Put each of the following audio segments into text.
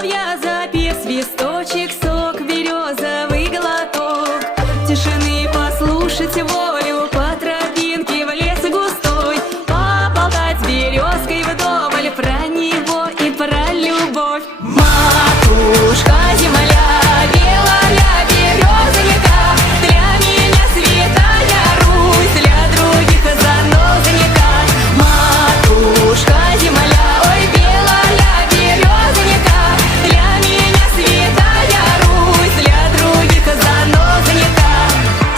соловья запев, свисточек, сок, березовый глоток. Тишины послушать волю по тропинке в лес густой, поболтать с березкой вдоволь про него и про любовь. Матушка земля, белая березонька, для меня святая Русь, для других занозонька. Матушка земля, ой, белая березонька, для меня святая Русь, для других занозонька.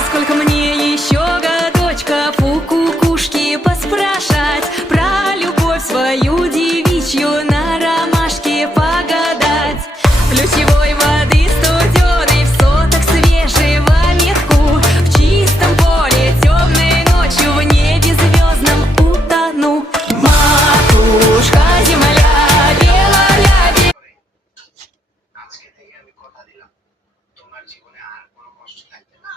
Сколько мне еще годочков у кукушки поспрашать, про любовь свою девичью на ромашке погадать. Ключевой воды студеной в сотах свежего мехку, в чистом поле темной ночью в небе звездном утону. Матушка земля, белая আজকে থেকে আমি কথা দিলাম তোমার জীবনে আর কোনো কষ্ট থাকবে না।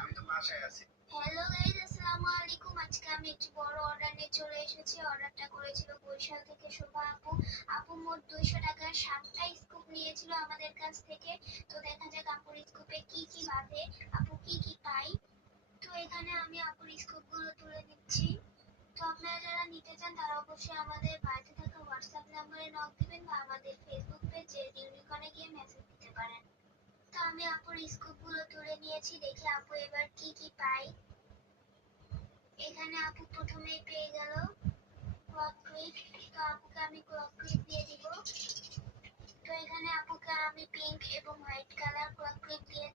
আমি তো বাসায় আছি। হ্যালো গাইস, আসসালামু আলাইকুম। আজকে আমি একটি বড় অর্ডার নিয়ে চলে এসেছি। অর্ডারটা করেছিল বরিশাল থেকে শোভা আপু। আপু মোট 200 টাকার 7টা স্কুপ নিয়েছিল আমাদের কাছ থেকে। তো দেখা যাক আপুর স্কুপে কি কি বাঁধে, আপু কি কি পাই। তো এখানে আমি আপুর স্কুপগুলো তুলে নিচ্ছি। তো আপনারা যারা নিতে চান তারা অবশ্যই আমাদের বাড়িতে থাকা হোয়াটসঅ্যাপ নম্বরে নক দিবেন বা আমাদের ফেসবুক পেজে ইউনিকর্নে গিয়ে মেসেজ দিতে পারেন। তো আমি আপুর স্কুপগুলো তুলে নিয়েছি, দেখি আপু এবার কি কি পাই। এখানে আপু প্রথমেই পেয়ে গেল ক্লথ ক্লিপ। তো আপুকে আমি ক্লথ ক্লিপ দিয়ে দিব। তো এখানে আপুকে আমি পিঙ্ক এবং